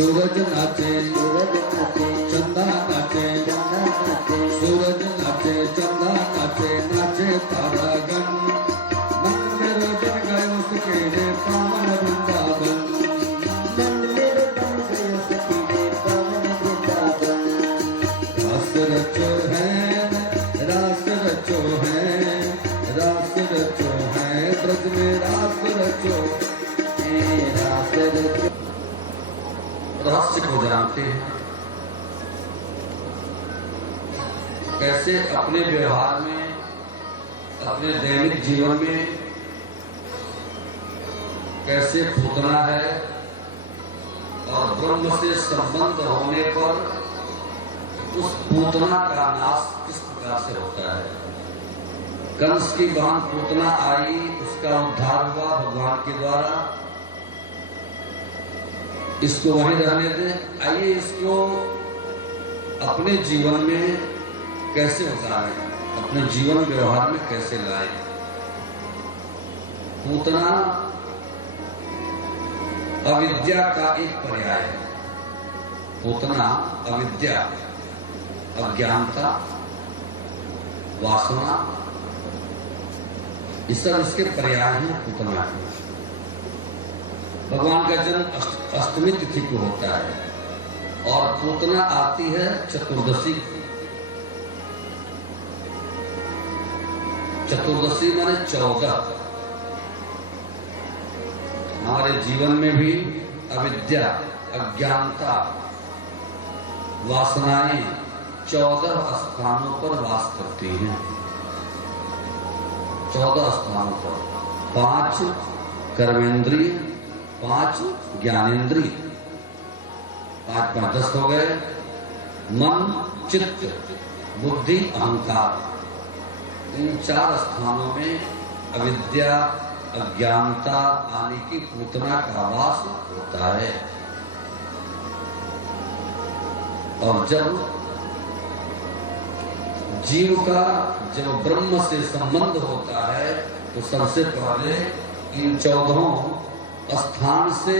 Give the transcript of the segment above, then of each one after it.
सूरज नाचे चंदा नाचे सूरज नाचे चंदा नाचे नाचे तारागण मन में रोजन गयो सकेरे पावन वृंदावन रास रचो है रास रचो है रास रचो है ब्रज में रास रचो रास रचो। रहस्य को जानते हैं कैसे अपने व्यवहार में अपने दैनिक जीवन में कैसे पूतना है और ब्रह्म से संबंध होने पर उस पूतना का नाश किस प्रकार से होता है। कंस की बहन पूतना आई, उसका उद्धार हुआ भगवान के द्वारा। इसको वहीं रहने दें, आइए इसको अपने जीवन में कैसे उतारें, अपने जीवन व्यवहार में कैसे लाएं। पूतना अविद्या का एक पर्याय है। पूतना अविद्या, अज्ञानता, वासना, ये सब इसके पर्याय हैं पूतना के। भगवान का जन्म अष्टमी तिथि को होता है और पूतना आती है चतुर्दशी। चतुर्दशी माने 14। हमारे जीवन में भी अविद्या, अज्ञानता, वासनाएं 14 स्थानों पर वास करती हैं। 14 स्थानों पर 5 कर्मेंद्रिय, 5 ज्ञानेंद्रिय, 5 5 10 हो गए। मन, चित्त, बुद्धि, अहंकार, इन 4 स्थानों में अविद्या, अज्ञानता आने की पूतना का वास होता है। और जब जीव का जब ब्रह्म से संबंध होता है तो सबसे पहले इन 14 स्थान से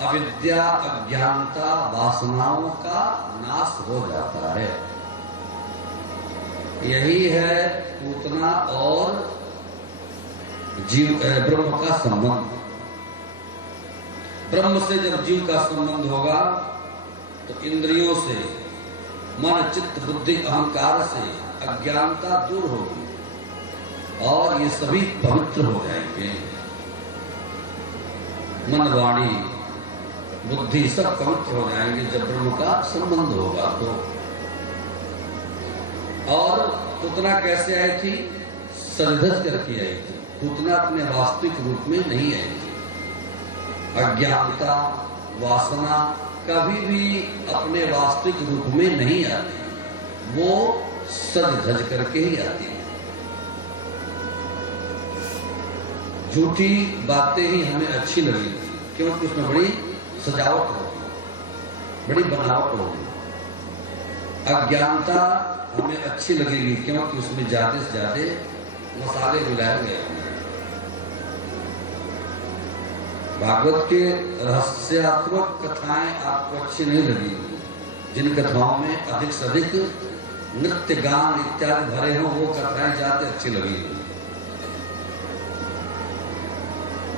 अविद्या, अज्ञानता, वासनाओं का नाश हो जाता है। यही है पूतना और जीव ब्रह्म का संबंध। ब्रह्म से जब जीव का संबंध होगा तो इंद्रियों से, मन, चित्त, बुद्धि, अहंकार से अज्ञानता दूर होगी और ये सभी पवित्र हो जाएंगे। मन, वाणी, बुद्धि सब पवित्र हो जाएंगे जब ब्रह्म का संबंध होगा तो। और पूतना कैसे आई थी? सरिधज करके आई थी। पूतना अपने वास्तविक रूप में नहीं आई थी। अज्ञानता, वासना कभी भी अपने वास्तविक रूप में नहीं आती, वो सज धज करके ही आती है। झूठी बातें ही हमें अच्छी लगी क्योंकि उसमें बड़ी सजावट होगी, बड़ी बनावट होगी। अज्ञानता हमें अच्छी लगेगी क्योंकि उसमें ज्यादा से ज्यादा मसाले मिलाए गए होंगे। भागवत के रहस्यात्मक कथाएं आपको अच्छी नहीं लगेंगी। जिन कथाओं में अधिक से अधिक नृत्य, गान इत्यादि भरे हों वो कथाएं ज्यादा अच्छी लगेंगी।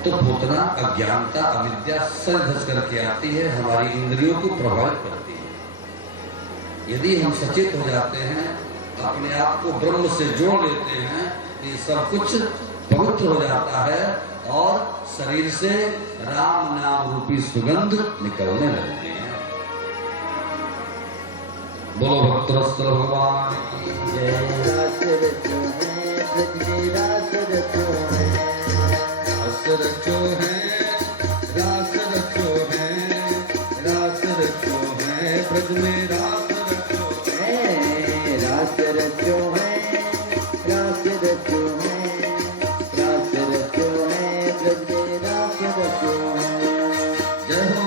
तो पूतना अज्ञानता, अविद्या सज धज करके आती है, हमारी इंद्रियों को प्रभावित करती है। यदि हम सचेत हो जाते हैं, अपने आप को ब्रह्म से जोड़ लेते हैं, ये सब कुछ पवित्र हो जाता है और शरीर से राम नाम रूपी सुगंध निकलने लगती है। बोलो भक्तवत्सल भगवान की जय। रास रचो है, रास रचो है, रास रचो है, रास रचो है, रास रचो है, ब्रज में रास रचो है, रास रचो है, रास रचो है, रास रचो है, ब्रज में रास रचो है। जय हो।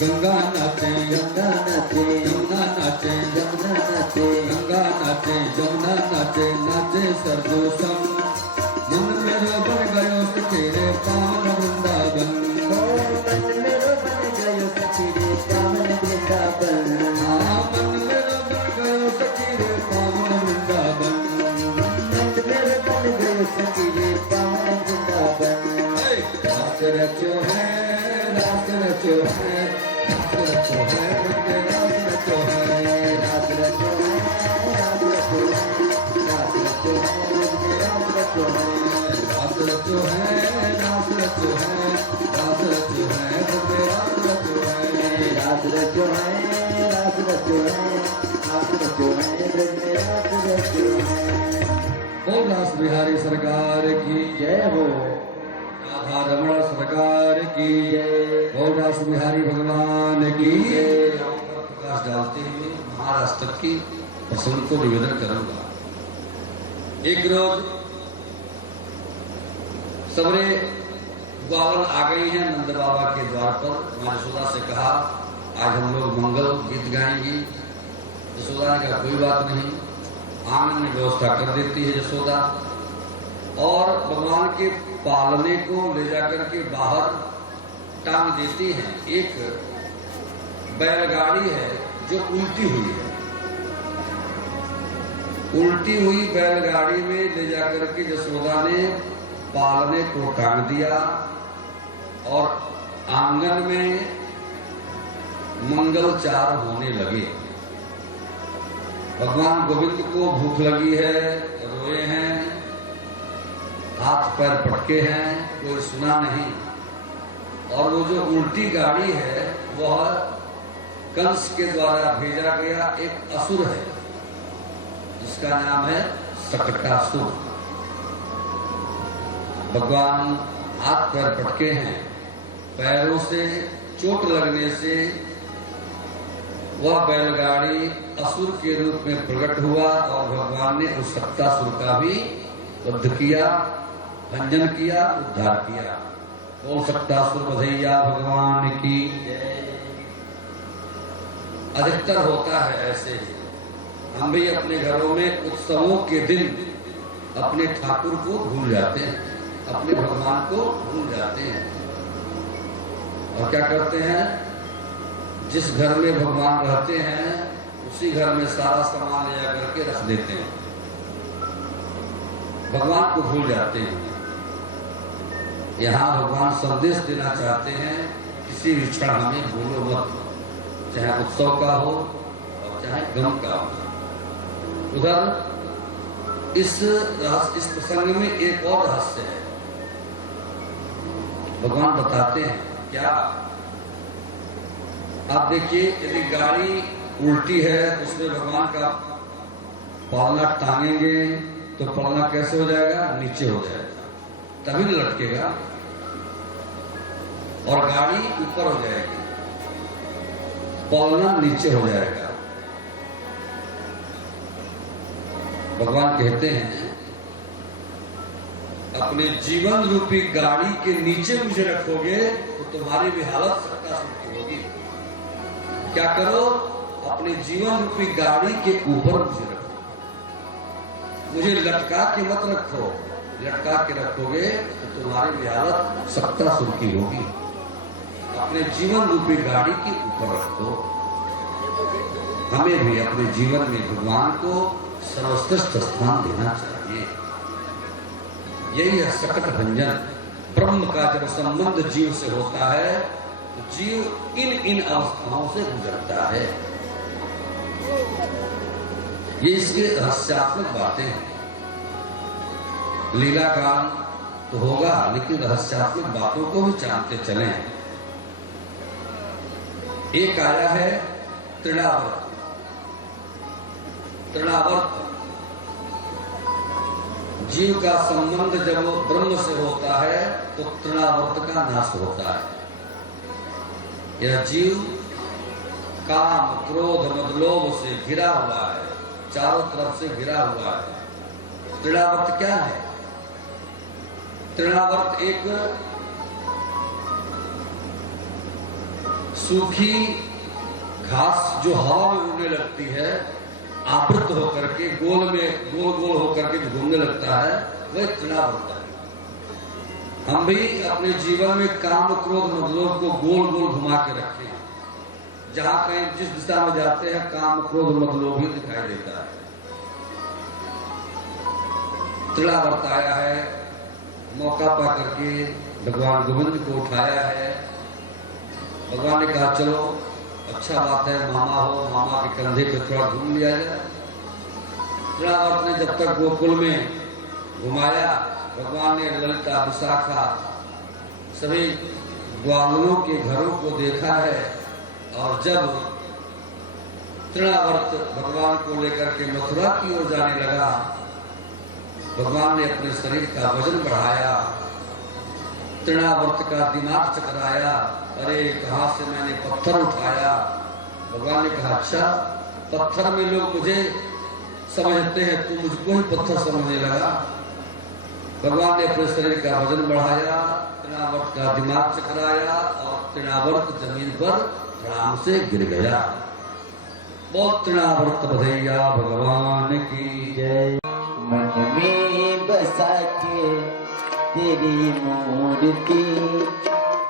गंगा नाचे गंगा नाचे यमुना नाचे यमुना नाचे गंगा नाचे यमुना नाचे नाचे सरजू संग मन मेरो बन गयो सखी रे पावन वृंदावन मन मेरो बन गयो सखी रे पावन वृंदावन मन मेरो बन गयो सखी रे पावन वृंदावन मन मेरो बन गयो सखी रे पावन वृंदावन रास रचो है रास रचो है रास रचो है रास रचो है रास रचो है रास रचो है रास रचो है रास रचो है रास रचो है रास रचो है रास रचो है रास रचो है रास रचो है रास रचो है रास रचो है रास रचो है। बोल रास बिहारी सरकार की जय हो राधा रमण सरकार की बोल रास बिहारी भगवान की प्रकाश डालते हुए महाराष्ट्र की प्रसंग को निवेदन करूंगा। एक रोज सवेरे ग्वालन आ गई है नंद बाबा के द्वार पर। मैं यशोदा से कहा आज हम लोग मंगल गीत गाएंगी। यशोदा ने कहा कोई बात नहीं, आंगन में व्यवस्था कर देती है यशोदा और भगवान के पालने को ले जाकर के बाहर टांग देती है। एक बैलगाड़ी है जो उल्टी हुई है, उल्टी हुई बैलगाड़ी में ले जाकर के यशोदा ने पालने को टांग दिया और आंगन में मंगलचार होने लगे। भगवान गोविंद को भूख लगी है, रोए हैं, हाथ पैर पटके हैं, कोई सुना नहीं। और वो जो उल्टी गाड़ी है वह कंस के द्वारा भेजा गया एक असुर है जिसका नाम है सकटासुर। भगवान हाथ पैर पटके हैं, पैरों से चोट लगने से वह बैलगाड़ी असुर के रूप में प्रकट हुआ और भगवान ने उस सकटासुर का भी वध किया, भंजन किया, उद्धार किया। बोल सकटासुर बधैया भगवान की। अधिकतर होता है ऐसे ही, हम भी अपने घरों में उत्सवों के दिन अपने ठाकुर को भूल जाते हैं, अपने भगवान को भूल जाते हैं और क्या करते हैं, जिस घर में भगवान रहते हैं उसी घर में सारा सामान ले जाकर के रख देते हैं, भगवान को भूल जाते हैं। यहाँ भगवान संदेश देना चाहते हैं किसी भी क्षण हमें भूलो मत, चाहे उत्सव का हो और चाहे गम का हो। उधर इस प्रसंग में एक और रहस्य है। भगवान बताते हैं क्या, आप देखिए यदि गाड़ी उल्टी है तो उसमें भगवान का पालना टांगेंगे तो पलना कैसे हो जाएगा, नीचे हो जाएगा, तभी न लटकेगा, और गाड़ी ऊपर हो जाएगी, पलना नीचे हो जाएगा। भगवान कहते हैं अपने जीवन रूपी गाड़ी के नीचे मुझे रखोगे तो तुम्हारी भी हालत सकटासुर की होगी। क्या करो, अपने जीवन रूपी गाड़ी के ऊपर मुझे रखो, मुझे लटका के मत रखो, लटका के रखोगे तो तुम्हारी भी हालत सकटासुर की होगी। अपने जीवन रूपी गाड़ी के ऊपर रखो। हमें भी अपने जीवन में भगवान को सर्वश्रेष्ठ स्थान देना चाहिए। यही है सकट भंजन। ब्रह्म का जब संबंध जीव से होता है तो जीव इन अवस्थाओं से गुजरता है। ये इसके रहस्यात्मक बातें हैं। लीला गान तो होगा लेकिन रहस्यात्मक बातों को भी जानते चलें। एक आया है तृणावर्त। तृणावर्त जीव का संबंध जब ब्रह्म से होता है तो तृणावर्त का नाश होता है। यह जीव काम क्रोध मदलोभ से घिरा हुआ है, चारों तरफ से घिरा हुआ है। तृणावर्त क्या है? तृणावर्त एक सूखी घास जो हवा में उड़ने लगती है, आवृत होकर के गोल गोल होकर के घूमने लगता है, वह तृणावर्त है। हम भी अपने जीवन में काम क्रोध मदलोभ को गोल गोल घुमा के रखें। जहां कहीं जिस दिशा में जाते हैं काम क्रोध मदलोभ ही दिखाई देता है। तृणावर्त आया है, मौका पा करके भगवान गोविंद को उठाया है। भगवान ने कहा चलो अच्छा बात है, मामा हो, मामा के कंधे पे थोड़ा घूम लिया जाए। तृणावर्त ने जब तक गोकुल में घुमाया, भगवान ने ललिता विशाखा सभी ग्वालों के घरों को देखा है। और जब तृणावर्त भगवान को लेकर के मथुरा की ओर जाने लगा, भगवान ने अपने शरीर का वजन बढ़ाया, तृणावर्त का दिमाग चकराया। अरे कहां से मैंने पत्थर उठाया। भगवान ने कहा अच्छा, पत्थर में लोग मुझे समझते हैं, तू मुझको ही पत्थर समझने लगा। भगवान ने अपने शरीर का वजन बढ़ाया, तृणावर्त का दिमाग चकराया और तृणावर्त जमीन पर धड़ाम से गिर गया। बहुत तृणावर्त बधैया भगवान की जय। मन में बसा के तेरी मूर्ति,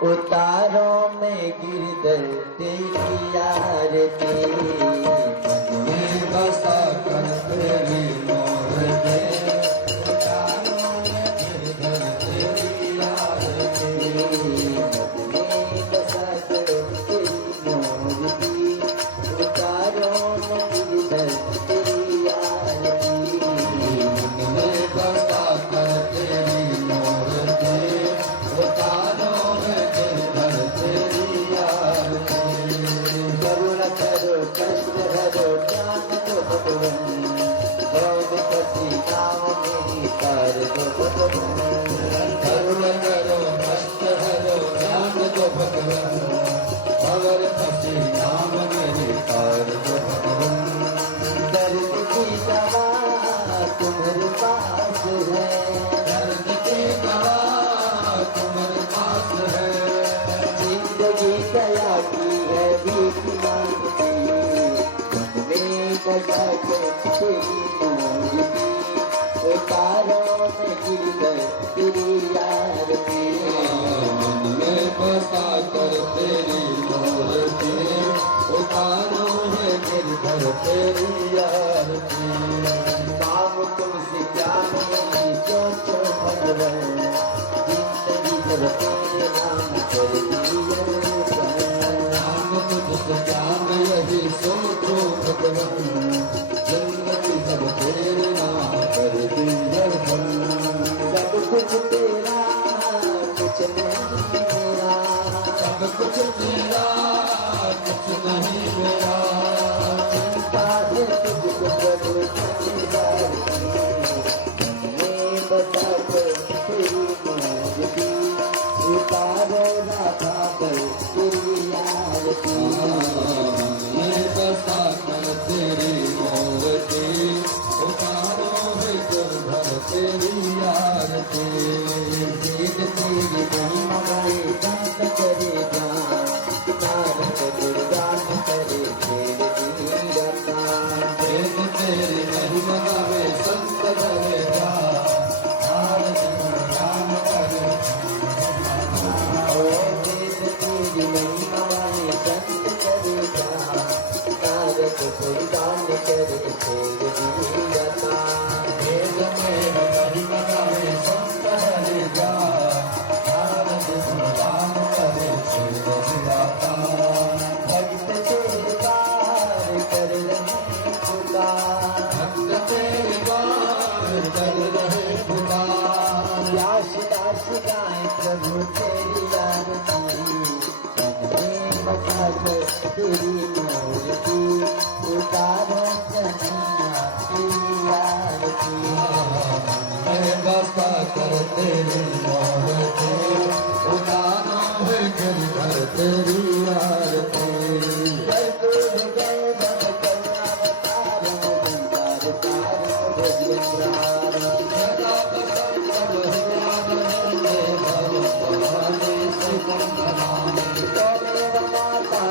उतारों में गिरधर तेरी आरती। मन में बसा कर तेरी मूर्ति, उतारों में गिरधर तेरी आरती। मन में बसा कर तेरी मूर्ति, उतारों में गिरधर तेरी आरती। मन में बसा कर तेरी मूर्ति, उतारों में गिरधर तेरी आरती। करुणा करो कष्ट हरो ज्ञान दो भगवान, भवपति नाम मेरी तार दो भगवान। करुणा करो कष्ट हरो ज्ञान दो भगवान, भवपति नाम मेरी तार दो भगवान। दर्द की दवा तुम्हारे पास है, दर्द की दवा तुम्हारे पास है। जिंदगी दया की है भीख मांगती, मन में बसा के तेरी मूर्ति, उतारों में गिरधर तेरी आरती। मन में बसा कर तेरी मूर्ति, उतारों में गिरधर तेरी आरती। काम तुमसे क्या नहीं सोचो भगवान, जिंदगी भर तेरे नाम कर दिया। काम तुमसे क्या यही सोचो भगवान, जिंदगी भर तेरे नाम कर दिया। सब कुछ तेरा कुछ नहीं मेरा, सब कुछ तेरा कुछ नहीं मेरा। चिंता है तुझको प्रभु जमींदार की, में बसा कर तेरी मूर्ति, उतारो राधा कर तेरी आरती। में बसा कर तेरी मूर्ति, उतारो गिरधर तेरी आरती। वेद तेरी महिमा गाए संत करे गान, नारद गुणगान करे तेरे वीरगान। वेद तेरी महिमा गाए संत करे गान, नारद गुणगान करे वेद तेरी महिमा गाए संत करे गान, नारद गुणगान करे तेरे वीरगान। वेद तेरी महिमा गाए संत करे गान, नारद गुणगान करे तेरे वीरगान। भक्त तेरे पार कर रहे पुकार, भक्त तेरे पार कर रहे पुकार। दास दास गाए प्रभु तेरी आरती, मन में बसा कर तेरी मूर्ति, उतारो जमीना तेरी आरती। मन में बसा कर तेरी मूर्ति, उतारो गिरधर तेरी आरती। जय गुरु जय बन करुणावतार, मुरार तारो भजन सदा बसंत हृदय भव भवानी सुगंधरानी। तो मेरा माता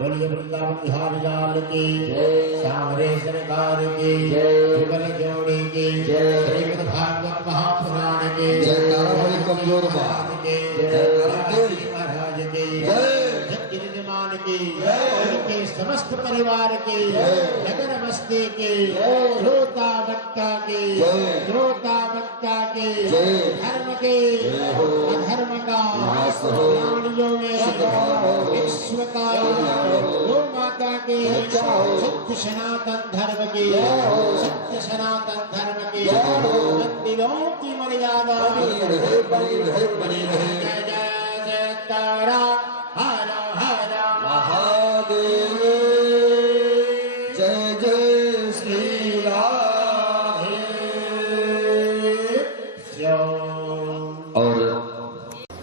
बोलिए वृंदावन बिहार जाल की सामरे सरकार की जुगल जोड़ी की श्रीमद् भागवत महापुराण की बड़ी कमजोर बात महाराज की जगमान की उनके समस्त परिवार की नगर बस्ती की श्रोता वक्ता की धर्म के अधर्म का प्राणियों में विश्व का गो माता के सत्य सनातन धर्म की मंदिरों की मर्यादा बनी रहे। जय जय तारा हर हर महादेव जय जय श्री राधे। और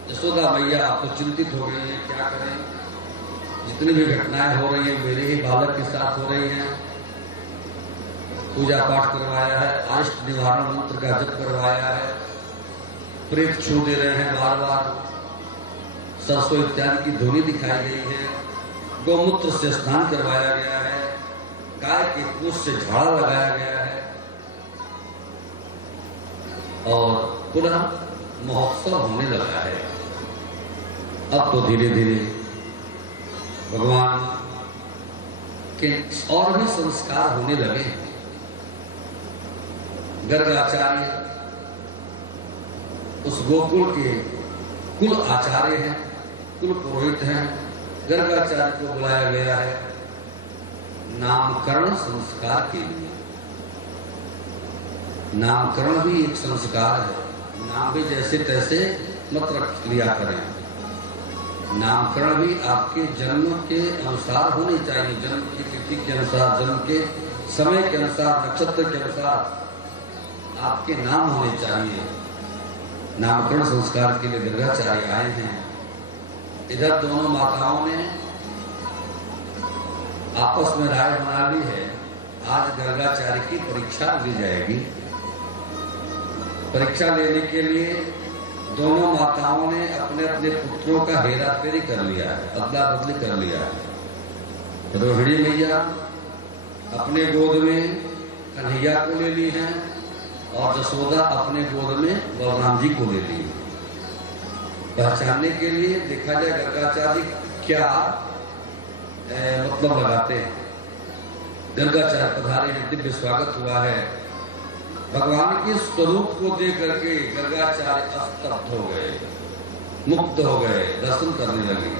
यशोदा मैया आपको चिंतित हो गई है, क्या करें, जितनी भी घटनाएं हो रही है मेरे ही बालक के साथ हो रही हैं। पूजा पाठ करवाया है, अरिष्ट निवारण मंत्र का जप करवाया है, प्रेत छू दे रहे हैं बार बार, सरसों इत्यादि की धुनी दिखाई गई है, गौमूत्र से स्नान करवाया गया है, गाय के पूछ से झाड़ा लगाया गया है और पुनः महोत्सव होने लगा है। अब तो धीरे धीरे भगवान के और भी संस्कार होने लगे हैं। गर्गाचार्य उस गोकुल के कुल आचार्य हैं, कुल पुरोहित हैं। गर्गाचार्य को बुलाया गया है नामकरण संस्कार के लिए। नामकरण भी एक संस्कार है, नाम भी जैसे तैसे मत रख लिया करें। नामकरण भी आपके जन्म के अनुसार होनी चाहिए, जन्म की तिथि के अनुसार, जन्म के समय के अनुसार, नक्षत्र के अनुसार आपके नाम होने चाहिए। नामकरण संस्कार के लिए गर्गाचार्य आए हैं। इधर दोनों माताओं ने आपस में राय बना ली है, आज गर्गाचार्य की परीक्षा ली जाएगी। परीक्षा लेने के लिए दोनों माताओं ने अपने अपने पुत्रों का हेरा फेरी कर लिया है, अदला बदली कर लिया है। रोहिणी मैया अपने गोद में कन्हैया को ले ली है और जसोदा अपने गोद में बलराम जी को ले ली। पहचानने के लिए देखा जाए गर्गाचार्य क्या मतलब लगाते हैं। गर्गाचार्य पधारे हैं, दिव्य स्वागत हुआ है। भगवान के स्वरूप को देख करके गर्गाचार्य स्तब्ध हो गए, मुक्त हो गए, दर्शन करने लगे।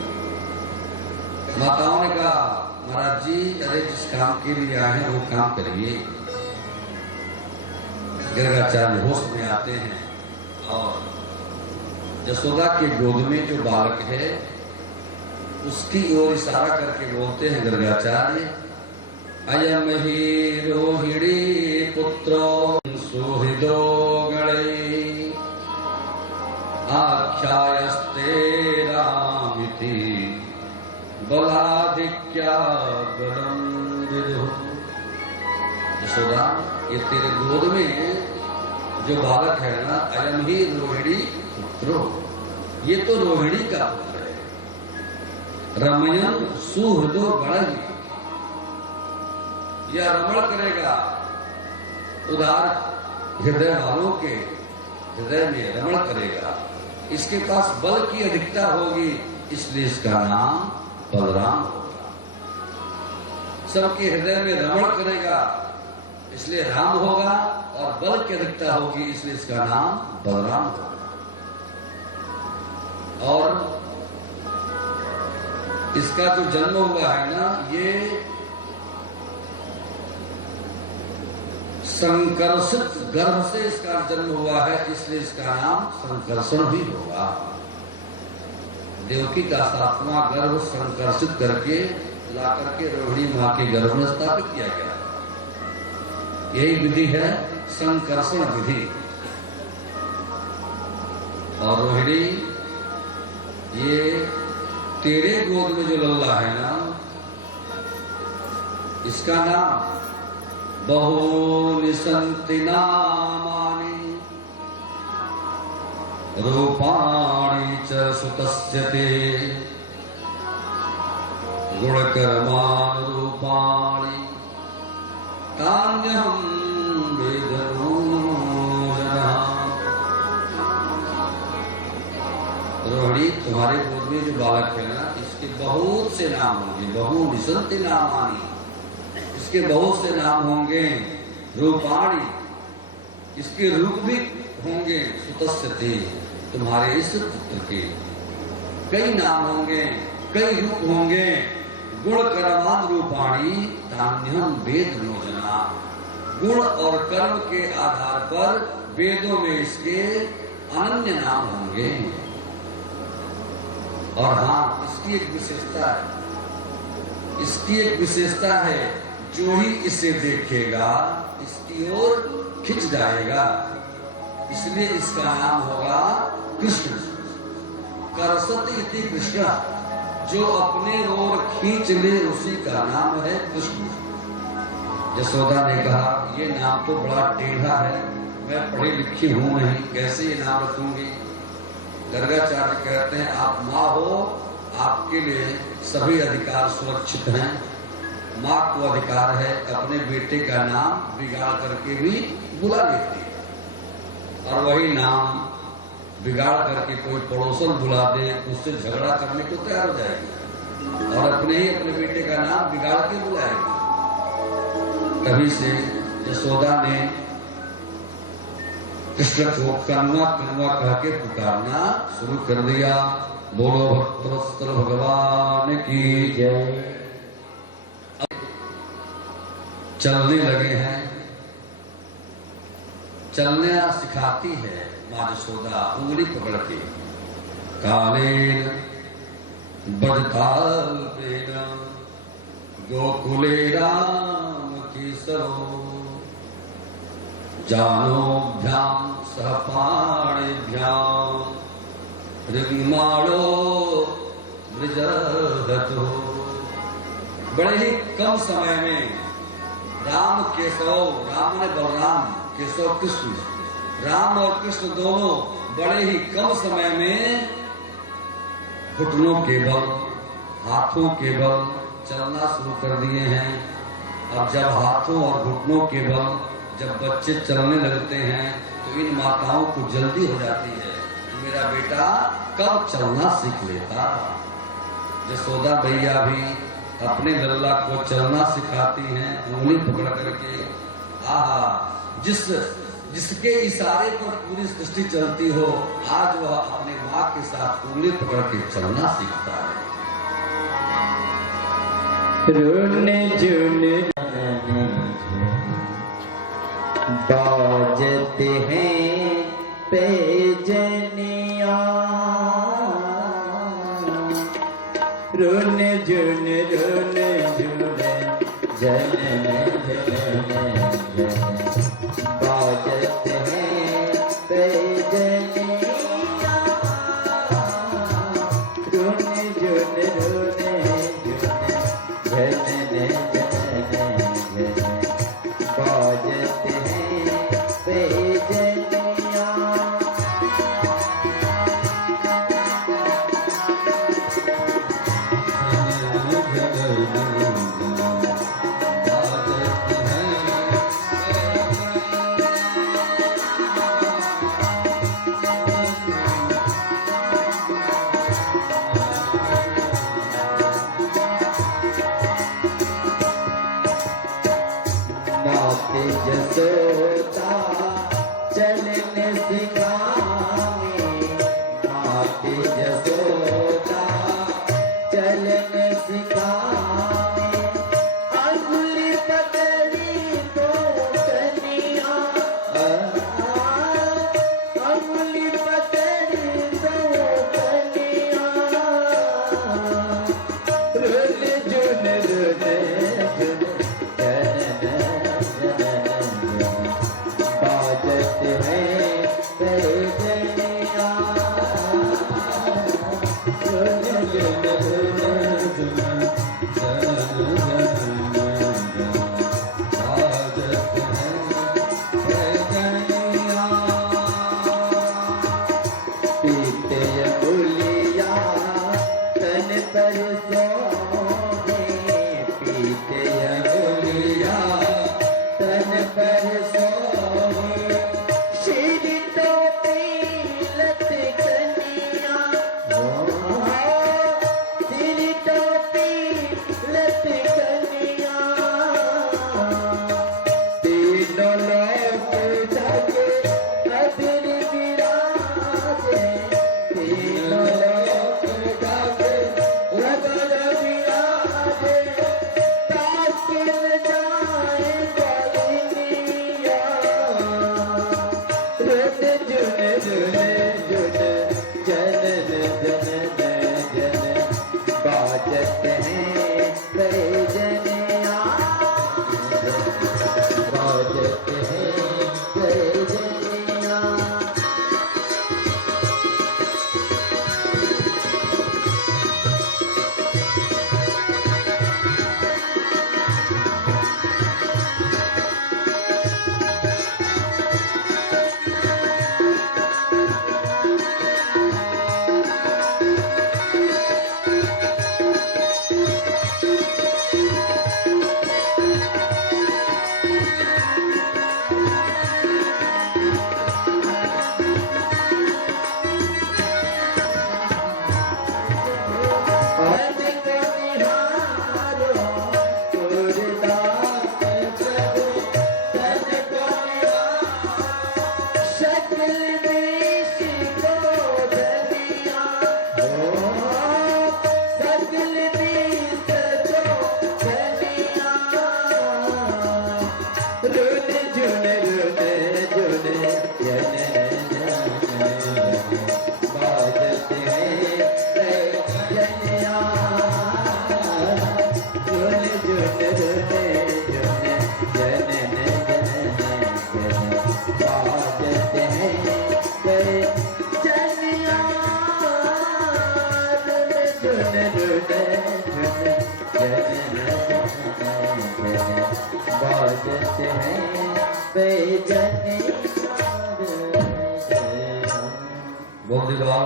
माताओं ने कहा महाराज जी, अरे जिस काम के लिए आए हैं वो काम करिए। गर्गाचार्य होश में आते हैं और यशोदा के गोद में जो बालक है उसकी ओर इशारा करके बोलते हैं गर्गाचार्य, अयम ही रोहिणी पुत्रो सुहृदो गणे आख्यायस्ते रामिति बलाधिक्या बलम विदुः। यशोदा, ये तेरे गोद में जो बालक है ना, अयम ही रोहिणी पुत्रो, ये तो रोहिणी का पुत्र है। रमयन सुहृदो गण, यह रमण करेगा, उदार हृदय वालों के हृदय में रमण करेगा। इसके पास बल की अधिकता होगी, इसलिए इसका नाम बलराम होगा। सबके हृदय में रमण करेगा, इसलिए राम होगा, और बल की अधिकता होगी, इसलिए इसका नाम बलराम होगा। और इसका जो जन्म हुआ है ना, ये संकर्षित गर्भ से इसका जन्म हुआ है, इसलिए इसका नाम संकर्षण भी होगा। देवकी का 7वां गर्भ संकर्षित करके ला करके रोहिणी मां के गर्भ में स्थापित किया गया। यही विधि है संकर्षण विधि। और रोहिणी, ये तेरे गोद में जो लल्ला है ना, इसका नाम बहूनि सन्ति नामानि रूपाणि च सुतस्य ते गुणकर्माणि रूपाणि तान्यहं वेदनो जनः। रोहिणी, तुम्हारे गोद में जो बालक है ना, इसके बहुत से नाम होंगे। बहूनि सन्ति नामानि, इसके बहुत से नाम होंगे। रूपाणी, इसके रूप भी होंगे। सुतस्य ते, तुम्हारे इस पुत्र के कई नाम होंगे, कई रूप होंगे। गुण कर्मान रूपाणी तान्यहं वेद नो जना। गुण और कर्म के आधार पर वेदों में इसके अनन्य नाम होंगे। और हाँ, इसकी एक विशेषता है, इसकी एक विशेषता है, जो ही इसे देखेगा इसकी ओर खिंच जाएगा। इसलिए इसका नाम होगा कृष्ण। करसति इति कृष्ण, जो अपने ओर खींच ले उसी का नाम है कृष्ण। यशोदा ने कहा, ये नाम तो बड़ा टेढ़ा है, मैं पढ़ी लिखी हूं नहीं, कैसे ये नाम रखूंगी। गर्गाचार्य कहते हैं, आप माँ हो, आपके लिए सभी अधिकार सुरक्षित हैं। माँ को अधिकार है अपने बेटे का नाम बिगाड़ करके भी बुला लेती है। और वही नाम बिगाड़ करके कोई पड़ोसन बुला दे, उससे झगड़ा करने को तैयार हो जाएगी और अपने ही अपने बेटे का नाम बिगाड़ के बुलाएगी। तभी से यशोदा ने कृष्ण को कन्वा कन्वा कह के पुकारना शुरू कर दिया। बोलो भक्तवत्सल भगवान की जय। चलने लगे हैं, चलना सिखाती है माँ यशोदा उंगली पकड़ के। कालेन बजताल्पेन गोकुले राम केसरो जानोभ्याम सह पाणिभ्याम ऋग्माणो मृजहतो। बड़े ही कम समय में राम केशव, राम ने बलराम, केशव कृष्ण, राम और कृष्ण दोनों बड़े ही कम समय में घुटनों के बल, हाथों के बल चलना शुरू कर दिए हैं। अब जब हाथों और घुटनों के बल जब बच्चे चलने लगते हैं तो इन माताओं को जल्दी हो जाती है कि मेरा बेटा कब चलना सीख लेता। यशोदा भैया भी अपने लल्ला को चलना सिखाती हैं उंगली पकड़ करके। जिसके इशारे पर पूरी सृष्टि चलती हो, आज वह अपने माँ के साथ उंगली पकड़ के चलना सीखता है। बाजते हैं पैजनिया, रुन जुन रुन जुन जन बाजते हैं पैजनिया, रुन जुन रुन जुन जन बाजते हैं पैजनिया। जसोदा चलने सिखावे, माते जसोदा चलने सिखावे, अंगुली पकड़ी तो कन्या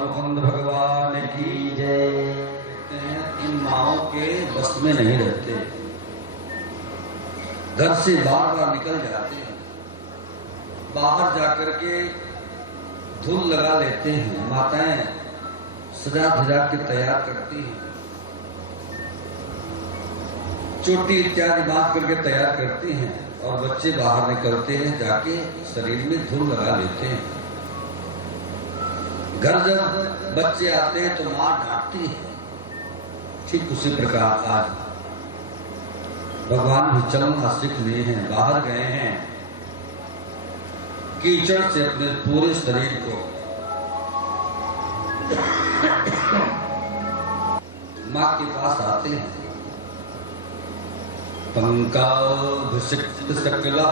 मुकुंद भगवान की जय। इन माओ के बस में नहीं रहते, घर से बार बार निकल जाते हैं, बाहर जाकर के धूल लगा लेते हैं, माताएं सजा धजा के तैयार करती हैं, चोटी इत्यादि बांध करके तैयार करती हैं और बच्चे बाहर निकलते हैं, जाके शरीर में धूल लगा लेते हैं। घर जब बच्चे आते हैं तो मां डांटती है। ठीक उसी प्रकार आज भगवान भी चलना सीख लिए हैं, बाहर गए हैं, कीचड़ से अपने पूरे शरीर को मां के पास आते हैं। पंकाभिषिक्त सकला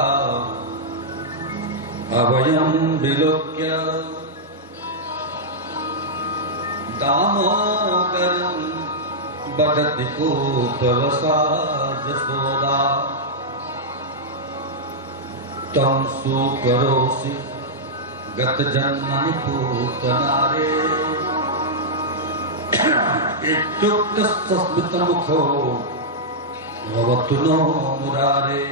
अभयम विलोक्य दामोदरम बदति कूपवसा जसोदा तम सुकरोसि गत जन्मनि पूतनारे इत्युक्त सस्मित मुखो भवतु नो मुरारे।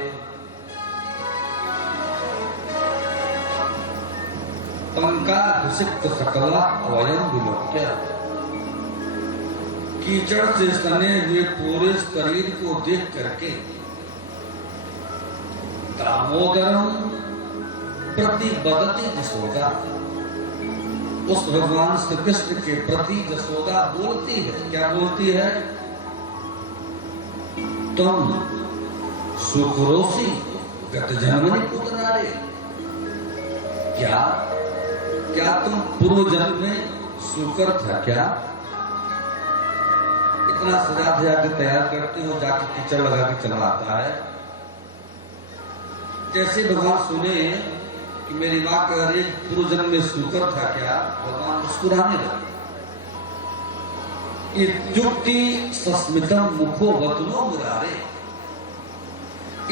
पंकाभिषिक्त सकला अवयम विलोक्य, कीचड़ से सने हुए पूरे शरीर को देख करके दामोदरम प्रति बदती जसोदा, उस भगवान श्री कृष्ण के प्रति जसोदा बोलती है। क्या बोलती है? तुम सुकरोसी गत जन्मनि पूतनारे, क्या क्या तुम पूर्व जन्म में सुकर था क्या? इतना सजा धजा के तैयार करते हो, जाके कीचड़ लगा के चला आता है। जैसे भगवान सुने कि मेरी मां कह रही पूर्व जन्म में सुकर था क्या, भगवान मुस्कुराने लगे। इत्युक्ति सस्मितम मुखो वतनो मुरारे,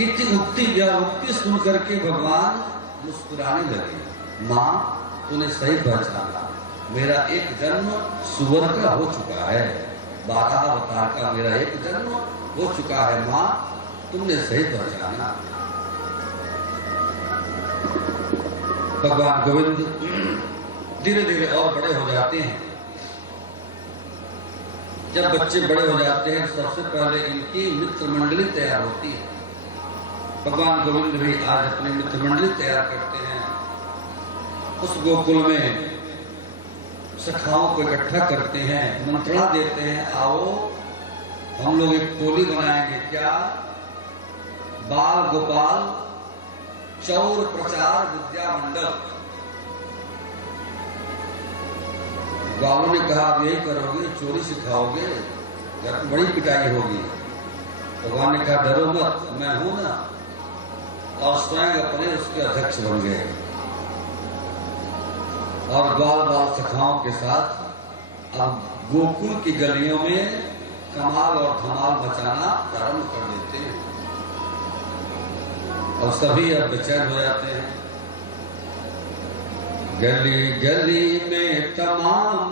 इति उक्ति या उक्ति सुन करके भगवान मुस्कुराने लगे। मां तूने सही पहचाना, मेरा एक जन्म सुअर का हो चुका है, 12 अवतार का मेरा एक जन्म हो चुका है। मां तुमने सही पहचाना। भगवान गोविंद धीरे धीरे और बड़े हो जाते हैं। जब बच्चे बड़े हो जाते हैं सबसे पहले इनकी मित्र मंडली तैयार होती है। भगवान गोविंद भी आज अपनी मित्र मंडली तैयार करते हैं। उस गोकुल में सखाओं को इकट्ठा करते हैं, मंत्रणा देते हैं, आओ हम लोग एक टोली बनाएंगे। क्या? बाल गोपाल चौर प्रचार विद्या मंडल, ग्वालों ने कहा आप यही करोगे, चोरी सिखाओगे, घर में बड़ी पिटाई होगी। भगवान ने कहा डरो मत, मैं हूं ना। और स्वयं अपने उसके अध्यक्ष बन गए और ग्वाल बाल सखाओं के साथ अब गोकुल की गलियों में कमाल और धमाल मचाना प्रारंभ कर देते हैं। और सभी अब बेचैन हो जाते हैं। गली गली में तमाम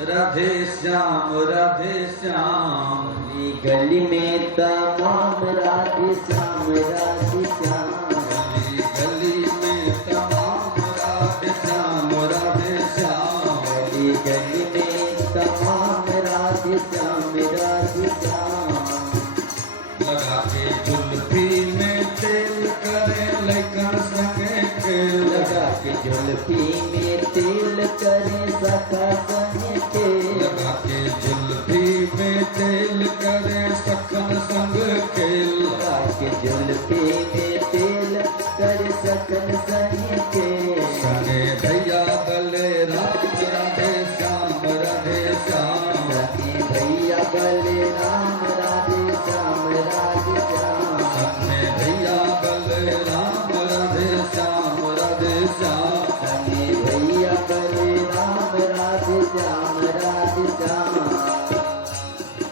राधे श्याम, राधे श्याम। गली में तमाम राधे श्याम, राधे श्याम। गली गली में तमाम राधे श्याम, राधे श्याम। गली गली में तमाम राधे श्याम, राधे श्याम। लगा के जुल्फी में तेल करे लेकर संगे खेल। लगा के जुल्फी में तेल करे सखा संगे खेल। लगा के जुल्फी में तेल करे सखन संग खेल। लगा के जुल्फी में तेल करे सखन संगे खेल। संगे भैया बले राम, राधे श्याम, राधे श्याम। संगे भैया बले राम, राधे श्याम, राधे श्याम। संगे भैया बले राम, राधे श्याम, राधे श्याम। संगे भैया बले राम, राधे श्याम, राधे श्याम।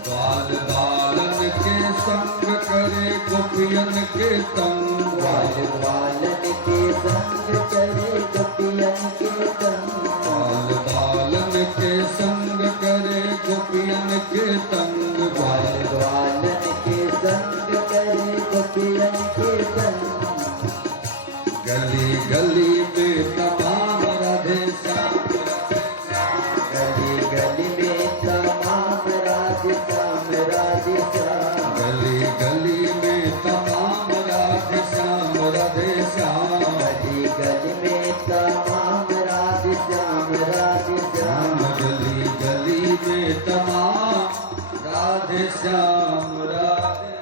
बाल बालन के संग करे गोपियन के तंग। बाल बालन के संग करे गोपियन के तंग। बाल बालन के संग करे गोपियन के तंग। बाल बालन के संग करे गोपियन के तंग। गली गली में तमाम राधे श्याम, गली गली में तमाम राधे श्याम, राधे श्याम। गली गली में तमाम राधे श्याम, राधे श्याम। गली गली में तमाम राधे श्याम, राधे श्याम। गली गली में तमाम राधे श्याम, राधे।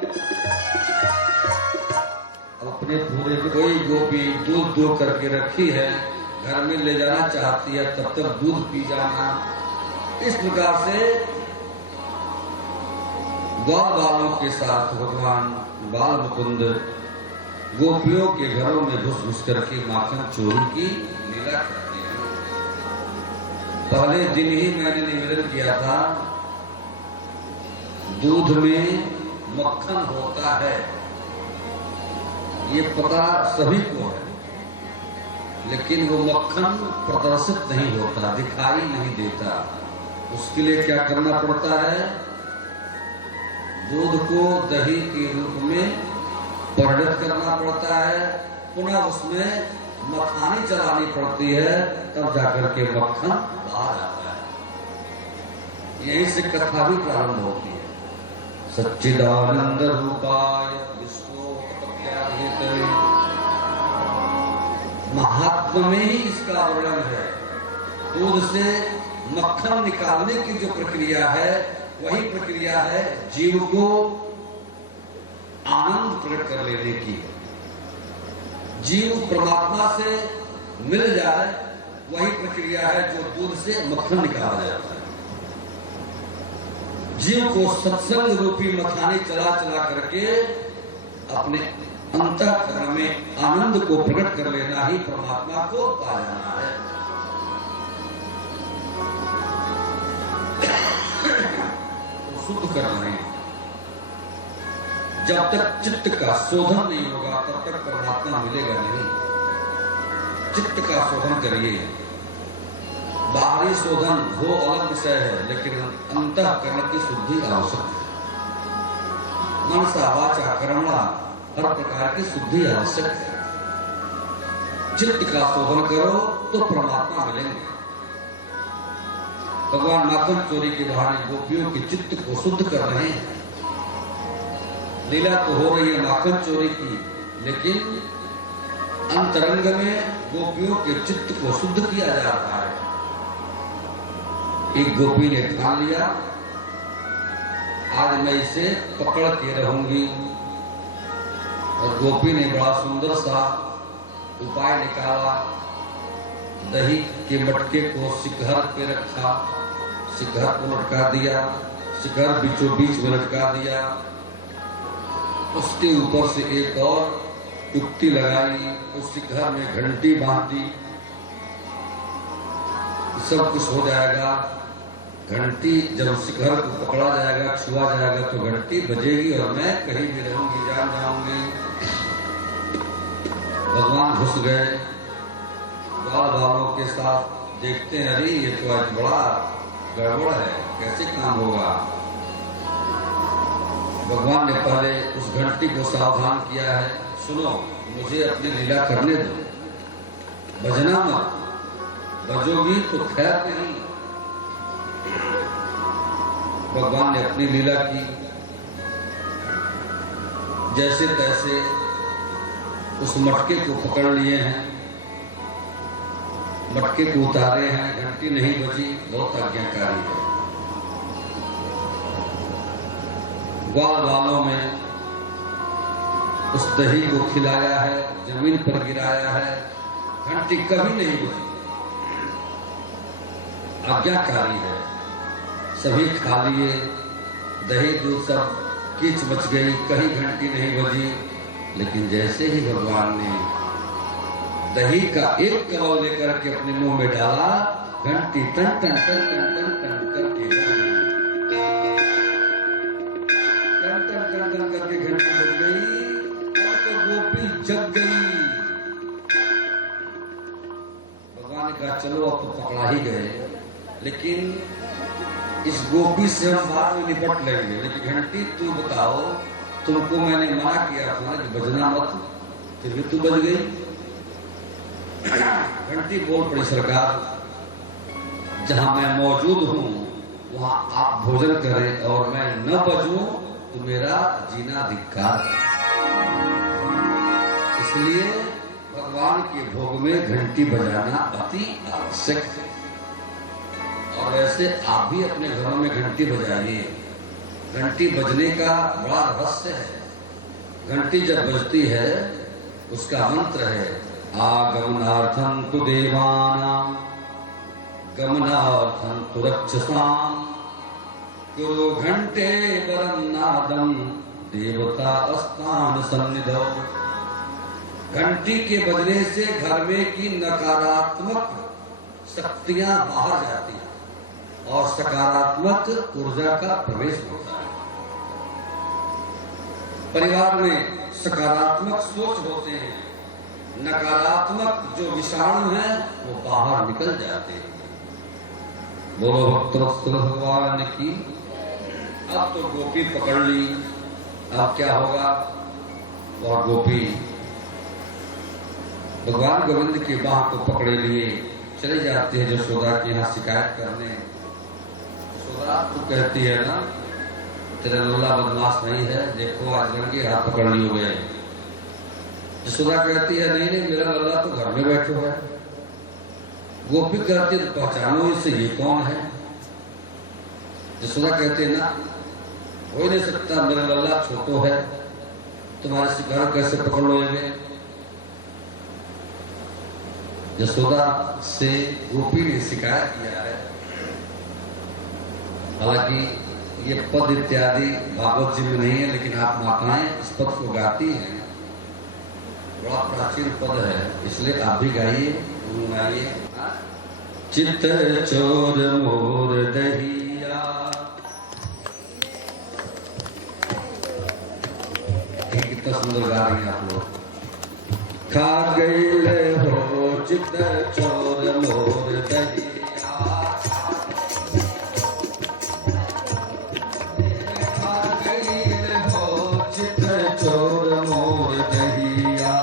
अपने पूरे कोई गोपी दूध दो करके रखी है, घर में ले जाना चाहती है, तब तक दूध पी जाना। इस प्रकार से ग्वाल बालों के साथ भगवान बाल मुकुंद गोपियों के घरों में घुस घुस करके माखन चोरी की लीला करते हैं। पहले दिन ही मैंने निवेदन किया था, दूध में मक्खन होता है, ये पता सभी को है, लेकिन वो मक्खन प्रदर्शित नहीं होता, दिखाई नहीं देता। उसके लिए क्या करना पड़ता है? दूध को दही के रूप में परिणत करना पड़ता है, पुनः उसमें मखानी चलानी पड़ती है, तब जाकर के मक्खन बाहर आता है। यहीं से कथा भी प्रारंभ होती है। सच्चिदानंद रूपाय महात्मा में ही इसका वर्णन है। दूध से मक्खन निकालने की जो प्रक्रिया है, वही प्रक्रिया है जीव को आनंद प्रकट कर लेने की। जीव परमात्मा से मिल जाए, वही प्रक्रिया है जो दूध से मक्खन निकाला जाता है। जीव को सत्संग रूपी मखानी चला चला करके अपने अंतःकरण में आनंद को प्रकट कर लेना ही परमात्मा को पा जाना है। शुद्ध कर रहे हैं। जब तक चित्त का शोधन नहीं होगा, तब तक परमात्मा मिलेगा नहीं। चित्त का शोधन करिए। बाहरी शोधन वो अलग विषय है, लेकिन अंतःकरण की शुद्धि आवश्यक है। मनसा वाचा कर्मणा हर प्रकार की शुद्धि आवश्यक है। चित्त का शोधन करो तो परमात्मा मिलेंगे। भगवान माखन चोरी के बहाने गोपियों के चित्त को शुद्ध कर रहे हैं। लीला तो हो रही है माखन चोरी की, लेकिन अंतरंग में गोपियों के चित्त को शुद्ध किया जा रहा है। एक गोपी ने ठान लिया, आज मैं इसे पकड़ के रहूंगी, और गोपी ने बड़ा सुंदर सा उपाय निकाला। दही के मटके को शिखर पे रखा, शिखर को लटका दिया, शिखर बीचों बीच में लटका दिया, उसके ऊपर से एक और युक्ति लगाई, उस शिखर में घंटी बांध दी। सब कुछ हो जाएगा। घंटी जब शिखर को पकड़ा जाएगा, छुआ जाएगा तो घंटी बजेगी और मैं कहीं भी रहूंगी, जान जाऊंगी। भगवान घुस गए बाल बालों के साथ, देखते हैं अरे ये तो आज बड़ा गड़बड़ है, कैसे काम होगा। भगवान ने पहले उस घंटी को सावधान किया है, सुनो मुझे अपनी लीला करने दो, बजना मत, बजोगी तो खैर नहीं। भगवान ने अपनी लीला की, जैसे तैसे उस मटके को पकड़ लिए हैं, मटके को उतारे हैं, घंटी नहीं बजी, बहुत आज्ञाकारी है। ग्वाल बालों में उस दही को खिलाया है, जमीन पर गिराया है, घंटी कभी नहीं बजी, आज्ञाकारी है। सभी खा लिए, दही दूध सब कीच मच गई, कहीं घंटी नहीं बजी। लेकिन जैसे ही भगवान ने दही का एक कलौ लेकर के अपने मुंह में डाला, घंटी टन टन टन टन टन टन करके घंटी बज गई और तो गोपी जग गई। भगवान ने कहा चलो अब तो पकड़ा ही गए, लेकिन इस गोपी से हम बाद में निपट लेंगे, लेकिन घंटी तू बताओ, तुमको मैंने मना किया था कि बजना मत, फिर भी तू बज गई। घंटी बोल पड़ी सरकार, जहां मैं मौजूद हूं वहां आप भोजन करें और मैं न बजूं तो मेरा जीना धिक्कार। इसलिए भगवान के भोग में घंटी बजाना अति आवश्यक है। और वैसे आप भी अपने घरों में घंटी बजाइए। घंटी बजने का बड़ा रहस्य है। घंटी जब बजती है उसका मंत्र है आगमनार्थं तु देवानां गमनार्थं तु रक्षसां कुरु घंटे वरं नादं देवता स्थान सन्निधौ। घंटी के बजने से घर में की नकारात्मक शक्तियां बाहर जाती हैं और सकारात्मक ऊर्जा का प्रवेश होता है। परिवार में सकारात्मक सोच होते हैं, नकारात्मक जो विषाणु हैं वो बाहर निकल जाते हैं। बोलो भक्तवत्सल भगवान की। अब तो गोपी पकड़ ली, अब क्या होगा। और गोपी भगवान गोविंद की बाह को पकड़े लिए चले जाते हैं यशोदा के यहाँ शिकायत करने। यशोदा तो कहती है ना तेरा लोला बदमाश नहीं है, देखो आज लड़के हाथ पकड़ लिए हुए। यशोदा कहती है नहीं नहीं मेरा लल्ला तो घर में बैठो है। गोपी कहती है पहचानो इसे, ये कौन है। यशोदा कहती है ना हो ही नहीं सकता, मेरा लल्ला छोटो है, तुम्हारे शिकार कैसे पकड़ लोगे। यशोदा से गोपी ने शिकायत किया है। हालांकि ये पद इत्यादि भागवत जी में नहीं है, लेकिन आप माताएं इस पद को गाती हैं, बड़ा प्राचीन पद है, इसलिए आप भी गाइए, गुनगुनाइए। चित्त चोर मोर दहिया, कितना सुंदर गा रही हैं आप लोग। खा गई हो चित्त चोर मोर दहिया, खा गई हो चित्त चोर मोर दहिया।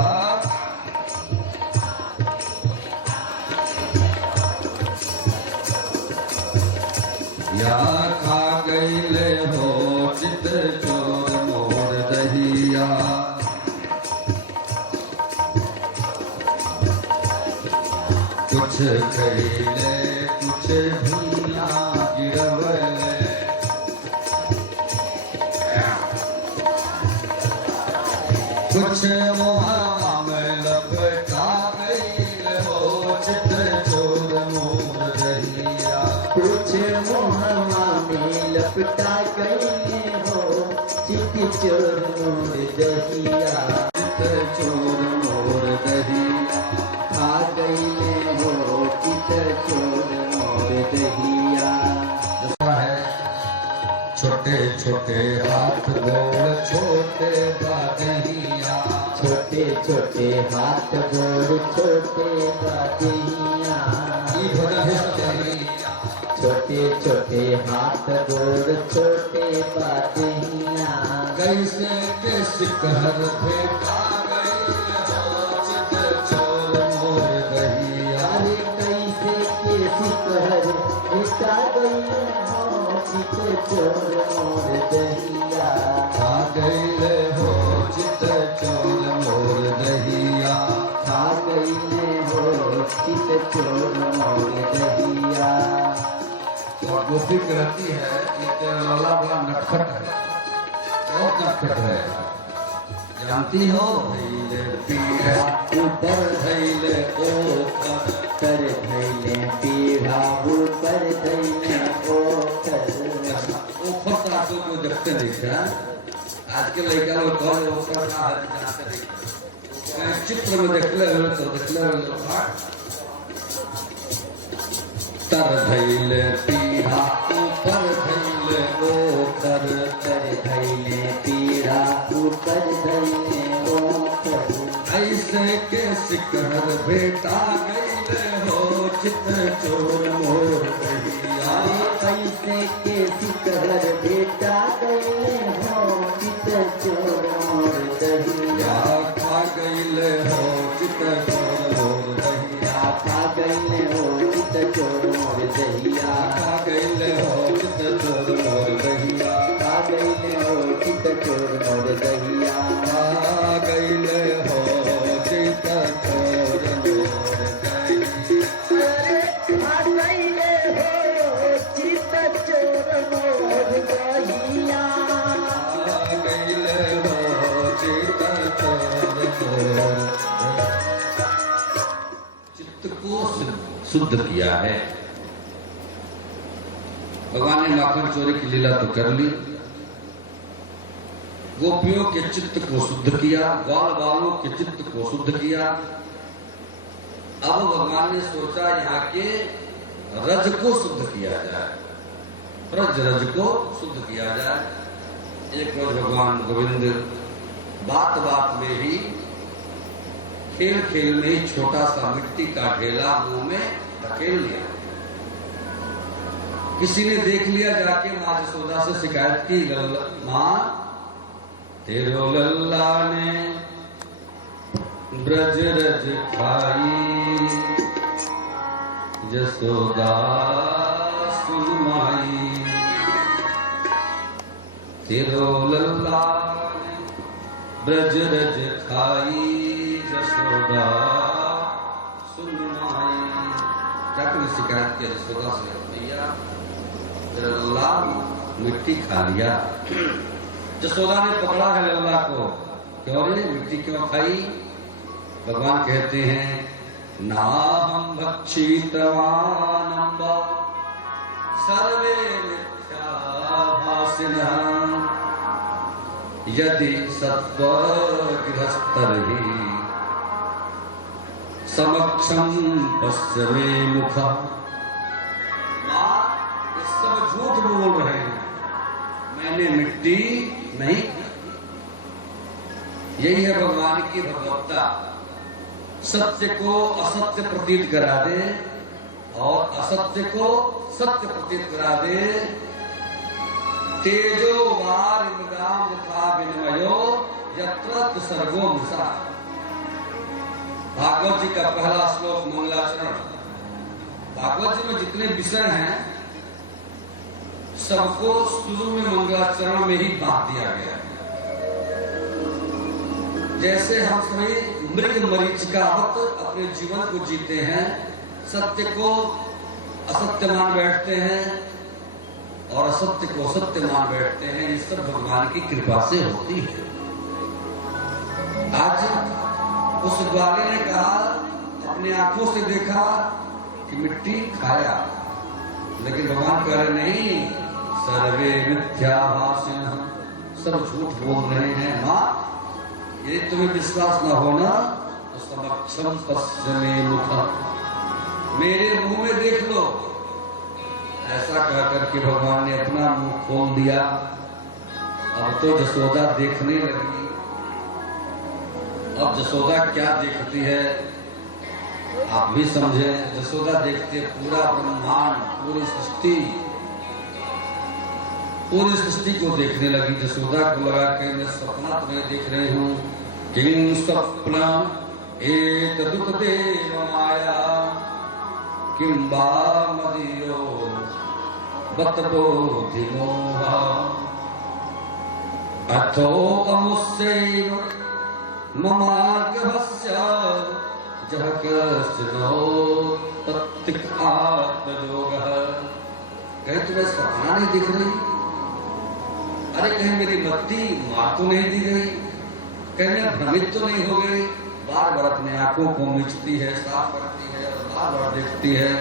या खा गई हो चित्त चोर मोर दहिया। कुछ कहिले कुछ भूया गिरवले, कुछ मुहा में लपटा गई हो चित चोर मोर दहिया कुछ मोहवा में लपटा गईले हो चित चोर मोर दहिया चित चोर मोर दहिया खा गईले हो चित चोर मोर दहिया। है छोटे छोटे हाथ गोड़ छोटे बादहिया छोटे छोटे हाथ गोड़ छोटे बादहिया ई भजन है सदैया छोटे छोटे हाथ गोड़ छोटे बादहिया कैसे के सिकहर भेटा गई हो चित चोर मोर दहिया अरे कैसे के सिकहर भेटा गई हो चित चोर मोर दहिया खा गईले हो चित चोर मोर दहिया खा गईले हो चित चोर मोर दहिया। और गोपी कहती है कि तेरा लाला बड़ा नटखट है बहुत नटखट है जानती हो धैले पीढ़ा ऊपर धैले ओकर कर धैले पीढ़ा ऊपर धैले ओकर ओखर ताकू को देखते देखा आज के लड़का लोग कौन ओखर ना है जानते देखा चित्र में देखले हो तो देखले हो तर धैले पीढ़ा ऊपर धैले ओकर कर धैले पीढ़ा ऊपर धैले ओकर ऐसे के सिकहर बेटा गईले हो चित चोर मोर दहिया कैसे के सिकहर बेटा गईले हो चित चोर मोर दहिया खा गईले हो चित चोर मोर दहिया खा गईले हो चित चोर मोर दहिया खा गईले हो चित चोर मोर दहिया खा गईले हो चित चोर मोर दहिया खा गईले हो चित चोर मोर दहिया खा गईले हो चित चोर मोर दहिया खा गईले हो चित चोर मोर चित्त को शुद्ध किया है भगवान ने माखन चोरी की लीला तो कर ली गोपियों के चित्त को शुद्ध किया ग्वाल बालों के चित्त को शुद्ध किया अब भगवान ने सोचा यहाँ के रज को शुद्ध किया जाए रज को शुद्ध किया जाए एक रोज भगवान गोविंद बात बात में ही खेल खेल में ही छोटा सा मिट्टी का ढेला मुंह में धकेल लिया किसी ने देख लिया जाके माँ यशोदा से शिकायत की माँ तेरो लल्ला ने ब्रज रज खाई यशोदा सुन माई तेरो लल्ला ने ब्रज रज खाई यशोदा सुन माई क्या तुमने शिकायत किया यशोदा से भैया तेरा लल्ला मिट्टी खा लिया यशोदा ने पकड़ा है लल्ला को क्यों रे मिट्टी क्यों खाई भगवान कहते हैं ना हम भक्षितवानंब सर्वे मिथ्या भासिनः यदि सत्व गृहस्थर्हि समक्षम पश्चिमे मुख माँ ये सब झूठ बोल रहे हैं मैंने मिट्टी नहीं यही है भगवान की भगवत्ता सत्य को असत्य प्रतीत करा दे और असत्य को सत्य प्रतीत करा दे तेजो वार मृगाम यथा विनिमयो यत्र सर्गो मुसा भागवत जी का पहला श्लोक मंगलाचरण भागवत जी में जितने विषय हैं सबको शुरू में मंगलाचरण में ही बांट दिया गया है जैसे हम सभी मृग मरीचिकावत अपने जीवन को जीते हैं सत्य को असत्य मान बैठते हैं और असत्य को सत्य मान बैठते हैं ये सब भगवान की कृपा से होती है। आज उस ग्वाले ने कहा अपनी आंखों से देखा कि मिट्टी खाया, लेकिन भगवान कह रहे नहीं, सर्वे मिथ्याभाषिणः, सब झूठ बोल रहे हैं। माँ यदि तुम्हें विश्वास न होना तो समक्षम पश्य मे मुखम्, मेरे मुंह में देख लो। ऐसा कहकर के भगवान ने अपना मुंह खोल दिया। अब तो जसोदा देखने लगी। अब जसोदा क्या देखती है आप भी समझे। जसोदा देखती है पूरा ब्रह्मांड, पूरी सृष्टि को देखने लगी। जसोदा को लगा कि मैं सपना तुम्हें देख रही हूँ। किं स्वप्न एतदुत देव माया, किं वा मदीयो बत बोधिमोह, अथो अमुष्यैव ममार्गभस्य जह कश्चिनो तत्तिक आत्मयोगः। कहीं तुम्हें सपना नहीं दिख रही? अरे कहीं मेरी मत्ती मार तो नहीं दी गई? कहीं मैं भ्रमित तो नहीं हो गई? बार बार अपने आंखों को मिचती है, साफ करती है और बार बार देखती है।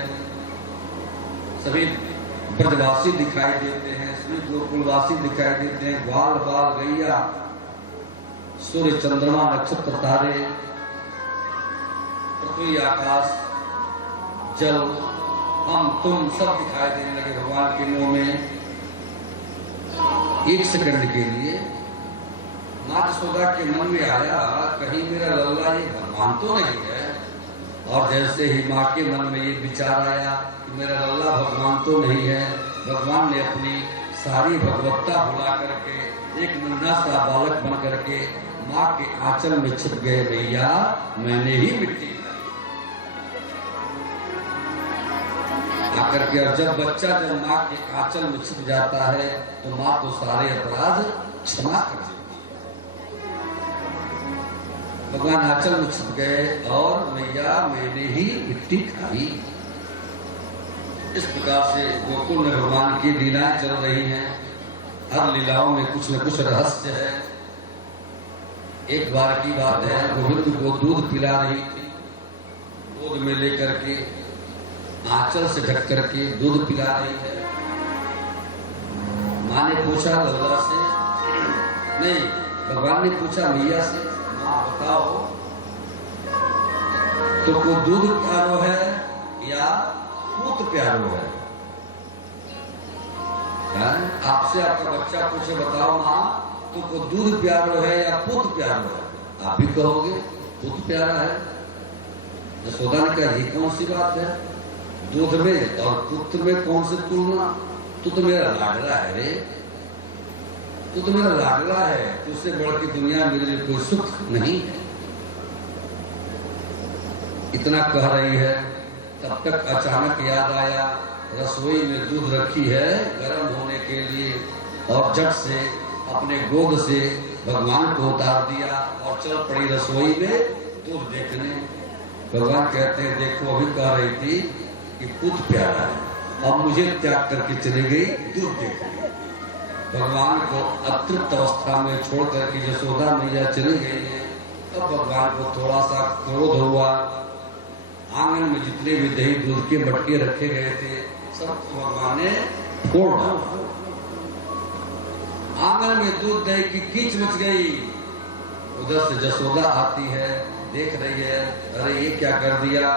सभी ब्रजवासी दिखाई देते हैं, सभी गोकुलवासी दिखाई देते हैं, ग्वाल बाल गैया, सूर्य चंद्रमा नक्षत्र तारे, पृथ्वी आकाश जल, हम तुम सब दिखाई देने लगे भगवान के मुंह में। एक सेकंड के लिए माँ जसोदा के मन में आया, कहीं मेरा लल्ला ये भगवान तो नहीं है। और जैसे ही माँ के मन में ये विचार आया कि मेरा लल्ला भगवान तो नहीं है, भगवान ने अपनी सारी भगवत्ता भुला करके एक नन्हा सा बालक बन करके माँ के आंचल में छिप गए। भैया मैंने ही मिट्टी आकर के, और जब बच्चा जब माँ के आंचल में छिप जाता है तो माँ तो सारे अपराध क्षमा कर देती है। भगवान आंचल में छिप गए और मैया मैंने ही मिट्टी खाई। इस प्रकार से गोकुल में भगवान की लीलाएं चल रही हैं। हर लीलाओं में कुछ न कुछ रहस्य है। एक बार की बात है, गोविंद को दूध पिला रही थी, गोद में लेकर के आंचल से ढक करके दूध पिला रही है। माँ ने पूछा लल्ला से, नहीं भगवान ने पूछा मैया से, माँ बताओ तुमको दूध प्यारो है या पूत प्यारो है? आपसे आपका बच्चा पूछे बताओ माँ तुमको दूध प्यारो है या पूत प्यारो है? आप भी कहोगे पूत प्यारा है। यशोदा ने कहा ये कौन सी बात है? दूध में और पुत्र में कौन सी तुलना? तू तो मेरा लाडला है रे, तू तो मेरा लाडला है, तुझसे बढ़ के दुनिया मेरे लिए कोई सुख नहीं है। इतना कह रही है, तब तक अचानक याद आया रसोई में दूध रखी है गर्म होने के लिए, और झट से अपने गोद से भगवान को उतार दिया और चल पड़ी रसोई में दूध देखने। भगवान कहते हैं देखो अभी कह रही थी कि पुत प्यारा है, अब मुझे त्याग करके चली गई दूध देखने। भगवान को अतृप्त अवस्था में छोड़ करके यशोदा मैया चली गई है। तब भगवान को थोड़ा सा क्रोध हुआ। आंगन में जितने भी दही दूध के मटके रखे गए थे सब भगवान ने फोड़ डाला। आंगन में दूध दही की कीच मच गई। उधर से यशोदा आती है, देख रही है, अरे ये क्या कर दिया?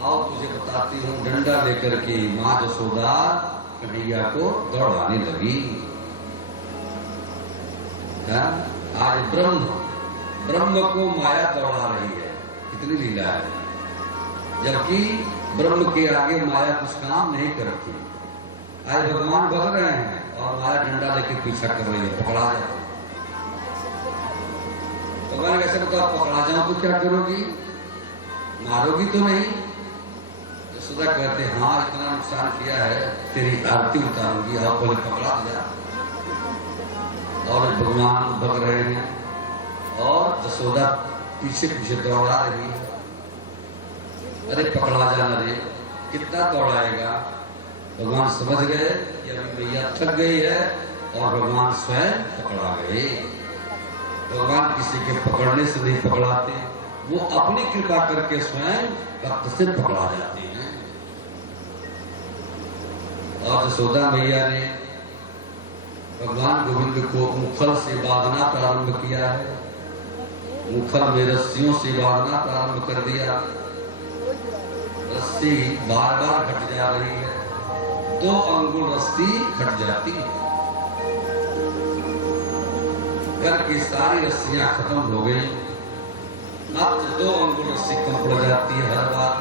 आओ तुझे बताती हूँ। डंडा लेकर के माँ यशोदा कन्हैया को दौड़ाने लगी। आज ब्रह्म को माया दौड़ा रही है, कितनी लीला है। जबकि ब्रह्म के आगे माया कुछ काम नहीं करती। आज भगवान भग रहे हैं और माया डंडा लेके पीछा कर रही है, पकड़ा जाए। भगवान कैसे बताओ पकड़ा जाऊं तो क्या करोगी? मारोगी तो नहीं? यशोदा कहते हाँ इतना नुकसान किया है, तेरी आरती उतारूंगी, आओ पहले पकड़ा दिया। और भगवान भग रहे हैं और यशोदा पीछे पीछे दौड़ा रही है। अरे पकड़ा जाना रे, कितना दौड़ाएगा? भगवान समझ गए कि अभी मैया थक गई है और भगवान स्वयं पकड़ा गए। भगवान किसी के पकड़ने से नहीं पकड़ाते, वो अपनी कृपा करके स्वयं भक्त से पकड़ा जाती हैं। और यशोदा मैया ने भगवान गोविंद को मुखल से बांधना प्रारंभ किया है। मुखल में रस्सियों से बांधना प्रारंभ कर दिया। रस्सी बार बार घट जा रही है, 2 अंगुल रस्सी घट जाती है। घर की सारी रस्सियां खत्म हो गई। अब 2 अंगुल रस्सी कम पड़ जाती है हर बार।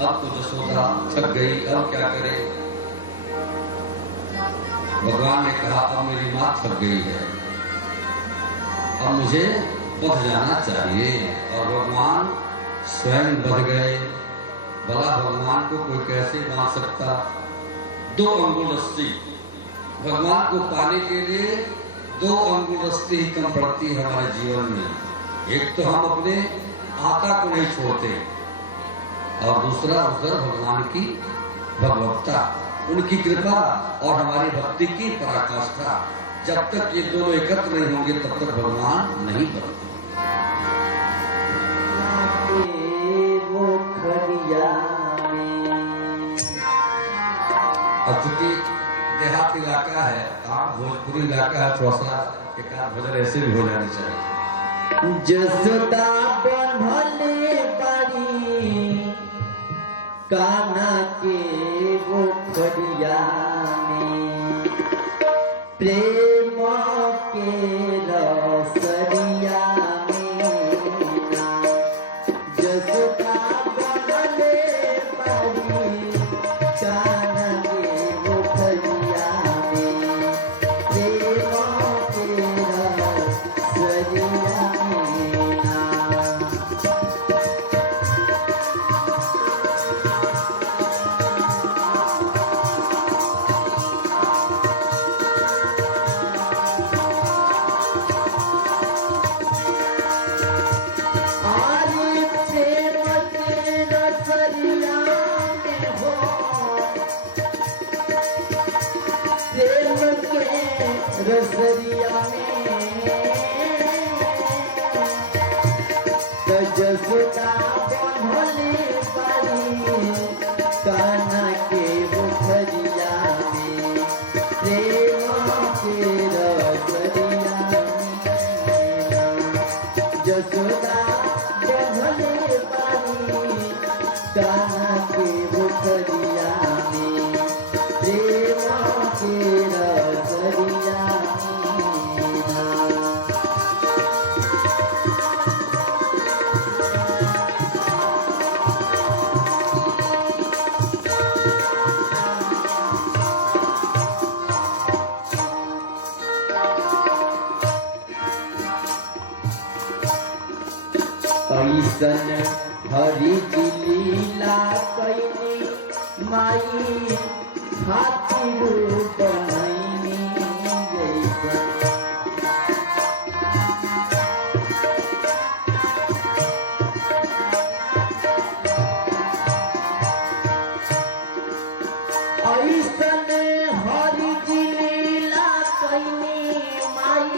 अब तो यशोदा थक गई, अब क्या करे। भगवान ने कहा अब मेरी मां थक गई है, अब मुझे बध जाना चाहिए। और भगवान स्वयं बध गए। भला भगवान को कोई कैसे मान सकता। 2 अंगुल रस्सी भगवान को पाने के लिए 2 अंगुल रस्सी ही कम पड़ती है हमारे जीवन में। एक तो हम अपने आका को नहीं छोड़ते और दूसरा उधर भगवान की भगवत्ता, उनकी कृपा और हमारी भक्ति की पराकाष्ठा। जब तक ये दोनों एकत्र नहीं होंगे तब तक भगवान नहीं बनते। अब चूंकि देहात इलाका है, भोजपुरी इलाका है, थोड़ा सा एक आध भजन ऐसे भी हो जाने चाहिए। जसोदा बंधले बारी कान्हा के गोखरिया में, प्रेम के रसरिया में। जसोदा बंधले बारी कान्हा के गोखरिया में, प्रेम के रसरिया में। रसरिया में जसोदा बंधले बारी कान्हा के गोखरिया में, प्रेम के रसरिया में। जसोदा बंधले बारी कान्हा के गोखरिया में, प्रेम के रसरिया। ऐसन हरि की लीला कैनी माई, हाथी रूप बनैनी जैसन। ऐसन हरि की लीला कैनी माई,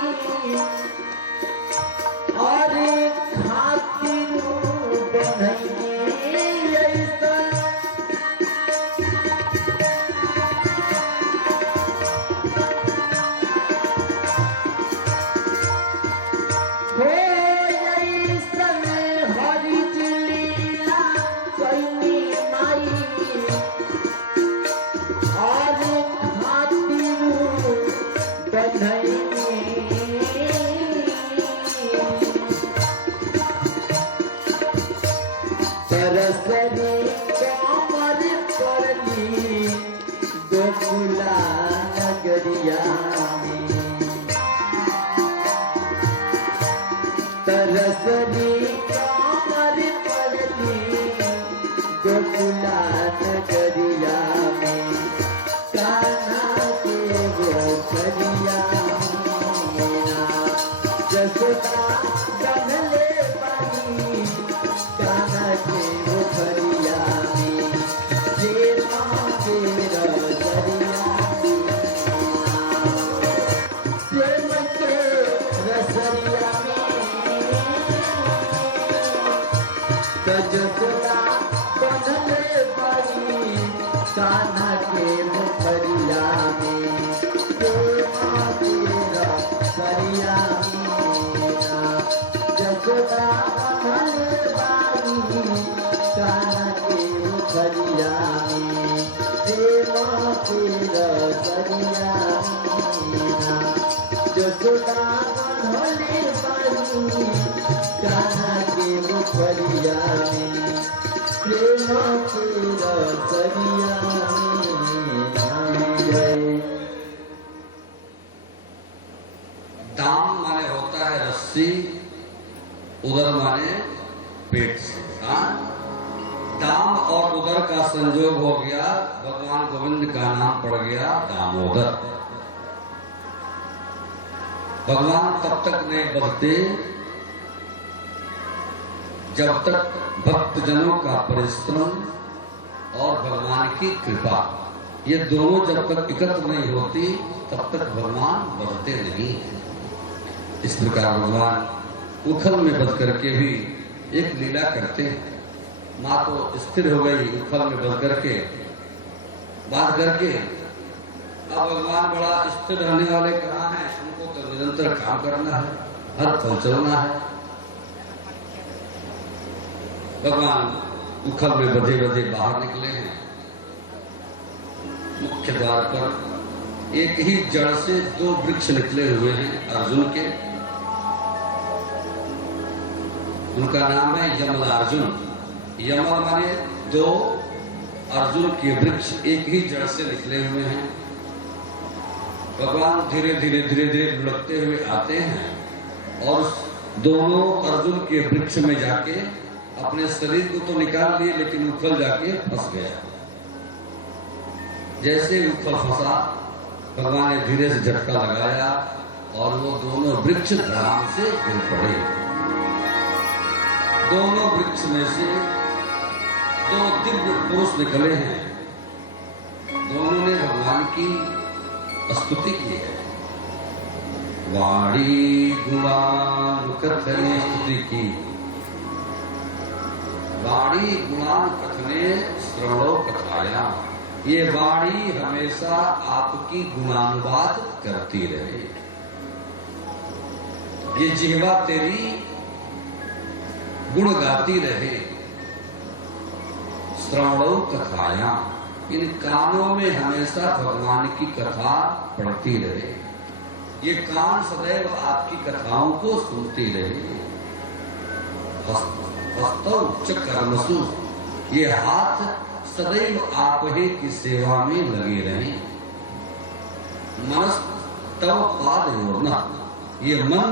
और खातिर बनैनी ऐसन। हो ऐसन हरि की लीला कैनी माई, और खातिर बनैनी। सरसरी कमर पड़ली गोकुला नगरिया में, सरसरी कमर पड़ली गोकुला नगरिया में, कान्हा के गोखरिया में। जसोदा बंधले बारी कान्हा के गोखरिया में, प्रेम के रसरिया में। प्रेम के रसरिया में कान्हा के मुखरिया में प्रेमा तेरा सरिया मीना जसोदा बनल बाई कान्हा के मुखरिया में प्रेमा तेरा सरिया मीना जसोदा बनल बाई कान्हा के मुखरिया में प्रेमा तेरा सरिया दाम माने होता है रस्सी, उदर माने पेट से। दाम और उदर का संयोग हो गया, भगवान गोविंद का नाम पड़ गया दामोदर। भगवान तब तक नहीं बदलते जब तक भक्तजनों का परिश्रम और भगवान की कृपा, ये दोनों जब तक एकत्र नहीं होती तब तक भगवान बदलते नहीं। इस प्रकार भगवान उखल में बद करके भी एक लीला करते हैं। माँ तो स्थिर हो गई उखल में बद करके, बात करके। अब भगवान बड़ा स्थिर रहने वाले कहाँ हैं? उनको तो निरंतर काम करना है, हर पल चलना है। भगवान उखल में बधे बधे बाहर निकले हैं। मुख्य द्वार पर एक ही जड़ से दो वृक्ष निकले हुए हैं अर्जुन के। उनका नाम है यमलार्जुन। यमल माने दो, अर्जुन के वृक्ष एक ही जड़ से निकले हुए हैं। भगवान धीरे धीरे धीरे धीरे लुढ़कते हुए आते हैं और दोनों अर्जुन के वृक्ष में जाके अपने शरीर को तो निकाल लिए, लेकिन उखल जाके फंस गया। जैसे उखल फंसा, भगवान ने धीरे से झटका लगाया और वो दोनों वृक्ष धड़ाम से गिर पड़े। दोनों वृक्ष में से दो दिव्य पुरुष निकले हैं। दोनों ने भगवान की स्तुति की है। वाणी गुणान कथने स्तुति की। वाणी गुणान कथने श्रवणो कथाया। ये वाणी हमेशा आपकी गुणानुवाद करती रहे। ये जिह्वा तेरी गुण गाती रहे। श्रवणो कथाया, इन कानों में हमेशा भगवान की कथा पढ़ती रहे। ये कान सदैव आपकी कथाओं को सुनती रहे। हस्तौ च कर्मसु, ये हाथ सदैव आप ही की सेवा में लगे रहे। मनस तव पादयोर्न, ये मन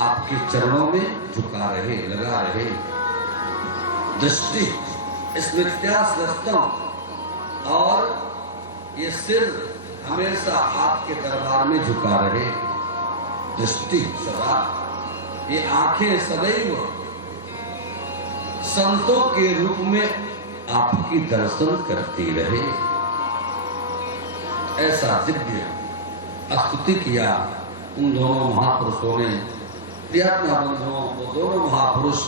आपके चरणों में झुका रहे, लगा रहे। दृष्टि स्मृत्यास्तम, और ये सिर हमेशा आपके दरबार में झुका रहे। दृष्टि सदा, ये आंखें सदैव संतों के रूप में आपकी दर्शन करती रहे। ऐसा दिव्य स्तुति किया उन दोनों महापुरुषों ने। प्रियात्मा बंधुओं, वो दोनों महापुरुष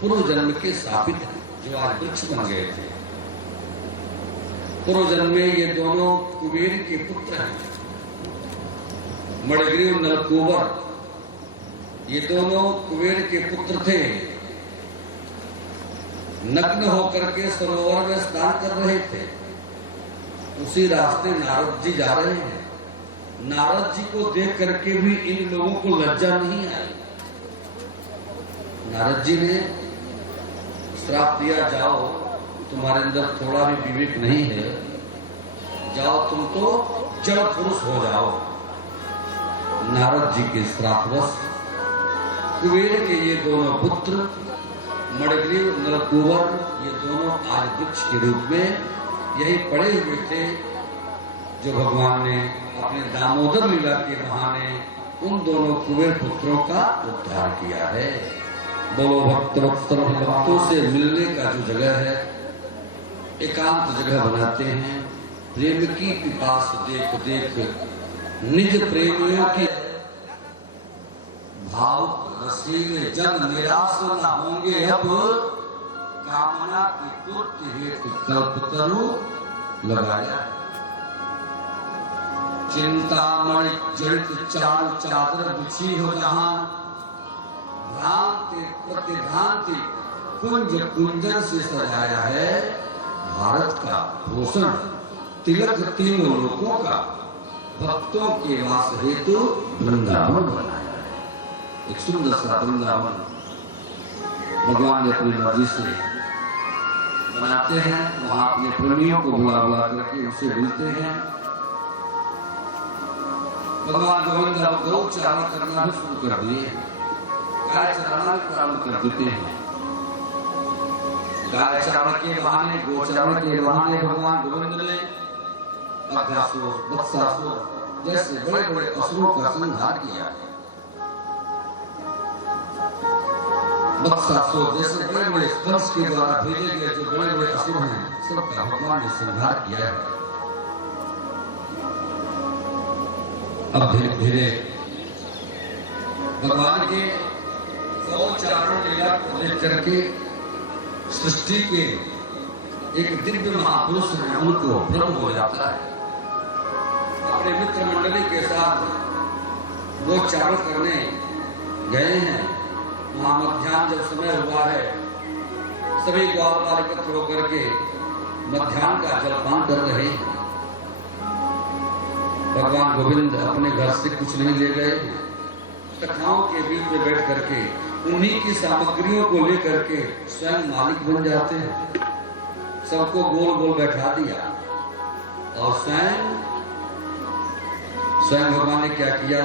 पूर्व जन्म के शापित हैं, जो आज वृक्ष बन गए थे। पूर्व जन्म में ये दोनों कुबेर के पुत्र हैं, मणिग्रीव नलकूबर। ये दोनों कुबेर के पुत्र थे। नग्न होकर के सरोवर में स्नान कर रहे थे। उसी रास्ते नारद जी जा रहे हैं। नारद जी को देख करके भी इन लोगों को लज्जा नहीं आई। नारद जी ने श्राप दिया, जाओ, तुम्हारे अंदर थोड़ा भी विवेक नहीं है, जाओ तुम तो जड़ पुरुष हो जाओ। नारद जी के श्रापवश कुबेर के ये दोनों पुत्र मणिग्रीव नलकूबर, ये दोनों आज वृक्ष के रूप में यही पड़े हुए थे, जो भगवान ने अपने दामोदर लीला के बहाने उन दोनों कुबेर पुत्रों का उद्धार किया है। बोलो भक्त वत्सल, भक्तों से मिलने का जो जगह है, एकांत जगह बनाते हैं। प्रेम की पिपास देख देख निज प्रेमियों की भाव रसीले जन निराश न होंगे। अब कामना की पूर्ति हेतु कल्प करूं लगाया। चिंतामणि जड़ित चाल चादर बिछी हो जहां, भ्रांति प्रतिभ्रांति कुंज कुंजन से सजाया है भारत का भूषण। तिलक तीनों लोकों का भक्तों के वास हेतु वृंदावन बनाया है। एक सुंदर सा वृंदावन भगवान ने अपनी मर्जी से बनाते हैं। वहां अपने प्रेमियों को बुला बुला करके उनसे मिलते हैं। भगवान गोविंद गौ चारण करना भी शुरू कर दिए, गाय चराना भी प्रारंभ कर देते हैं। गाय चारण के बहाने, गौ चारण के बहाने भगवान गोविंद ने अघासुर, वत्सासुर जैसे बड़े बड़े असुरों का संहार किया है। वत्सासुर जैसे बड़े बड़े कंस के द्वारा भेजे गए जो बड़े बड़े असुर हैं, सबका भगवान ने संहार किया है। अब धीरे धीरे भगवान के गौ चारण लीला को देख करके सृष्टि के एक दिव्य महापुरुष है उनको भ्रम हो जाता है। अपने मित्र मंडली के साथ वो चारण करने गए हैं। वहां मध्याह्न जब समय हुआ है, सभी ग्वाल एकत्र होकर के मध्याह्न का जलपान कर रहे हैं। भगवान गोविंद अपने घर से कुछ नहीं ले गए, कथाओं के बीच में बैठ करके उन्हीं की सामग्रियों को लेकर के स्वयं मालिक बन जाते हैं। सबको गोल गोल बैठा दिया और स्वयं भगवान ने क्या किया,